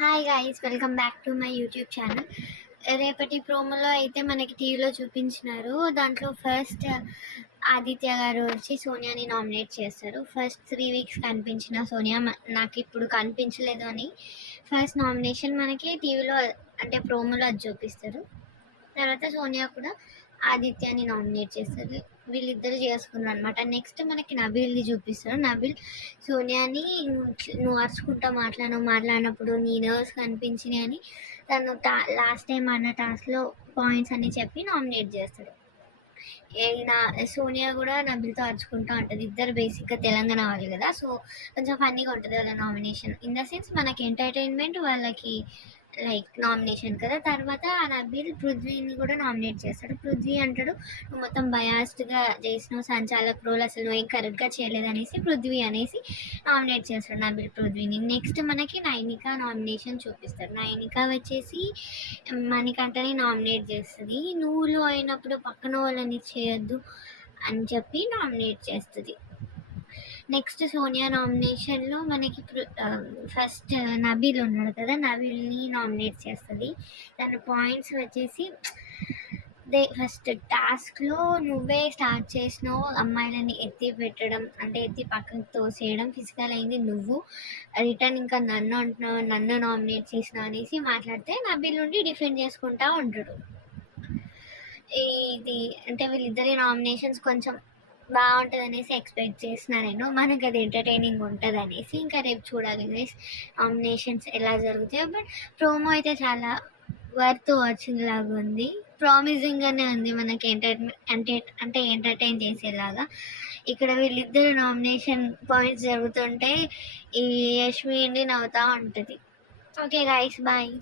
Hi guys, welcome back to my YouTube channel. రేపటి ప్రోమోలో అయితే మనకి టీవీలో చూపించినారు. దాంట్లో ఫస్ట్ ఆదిత్య గారు వచ్చి సోనియాని నామినేట్ చేస్తారు. ఫస్ట్ 3 వీక్స్ కనిపించిన సోనియా నాకు ఇప్పుడు కనిపించలేదు అని ఫస్ట్ నామినేషన్ మనకి టీవీలో అంటే ప్రోమోలో అది చూపిస్తారు. తర్వాత సోనియా కూడా ఆదిత్యని నామినేట్ చేస్తారు. వీళ్ళిద్దరు చేసుకున్నారు అనమాట. నెక్స్ట్ మనకి నబీల్ని చూపిస్తారు. నబీల్ సోనియాని నువ్వు అరుచుకుంటా మాట్లాడినప్పుడు నీ నర్వ్స్ కనిపించినాయి అని తను లాస్ట్ టైం అన్న టాస్క్లో పాయింట్స్ అన్ని చెప్పి నామినేట్ చేస్తాడు. సోనియా కూడా నబిల్తో అరుచుకుంటూ ఉంటుంది. ఇద్దరు బేసిక్గా తెలంగాణ వాళ్ళు కదా, సో కొంచెం ఫన్నీగా ఉంటుంది వాళ్ళ నామినేషన్. ఇన్ ద సెన్స్ మనకి ఎంటర్టైన్మెంట్, వాళ్ళకి లైక్ నామినేషన్ కదా. తర్వాత ఆ నబీల్ పృథ్వీని కూడా నామినేట్ చేస్తాడు. పృథ్వీ అంటాడు, నువ్వు మొత్తం బయాస్డ్గా చేసినావు, సంచాలక్ రోల్ అసలు నువ్వు ఏం కరెక్ట్గా చేయలేదు అనేసి పృథ్వీ అనేసి నామినేట్ చేస్తాడు నబీల్ పృథ్వీని. నెక్స్ట్ మనకి నైనిక నామినేషన్ చూపిస్తారు. నైనిక వచ్చేసి మణికంఠని నామినేట్ చేస్తుంది. నువ్వులో అయినప్పుడు పక్కన వాళ్ళని చేయొద్దు అని చెప్పి నామినేట్ చేస్తుంది. నెక్స్ట్ సోనియా నామినేషన్లో మనకి ఫస్ట్ నబీల్ ఉన్నాడు కదా, నబీల్ని నామినేట్ చేస్తుంది. దాని పాయింట్స్ వచ్చేసి ఫస్ట్ టాస్క్లో నువ్వే స్టార్ట్ చేసినావు అమ్మాయిలని ఎత్తి పెట్టడం, అంటే ఎత్తి పక్కకు తోసేయడం, ఫిజికల్ అయింది నువ్వు, రిటర్న్ ఇంకా నన్ను అంటున్నావు, నన్ను నామినేట్ చేసినావు అనేసి మాట్లాడితే నబీల్ నుండి డిఫెండ్ చేసుకుంటా ఉంటాడు. ఇది అంటే వీళ్ళిద్దరి నామినేషన్స్ కొంచెం బాగుంటుంది అనేసి ఎక్స్పెక్ట్ చేసిన నేను. మనకు అది ఎంటర్టైనింగ్ ఉంటుంది అనేసి ఇంకా రేపు చూడాలి నామినేషన్స్ ఎలా జరుగుతాయో. బట్ ప్రోమో అయితే చాలా వర్త్ వాచింగ్ లాగా ఉంది, ప్రామిసింగ్గానే ఉంది మనకి అంటే ఎంటర్టైన్ చేసేలాగా. ఇక్కడ వీళ్ళిద్దరు నామినేషన్ పాయింట్స్ జరుగుతుంటే ఈ యష్మి నవ్వుతూ ఉంటుంది. Okay guys, bye.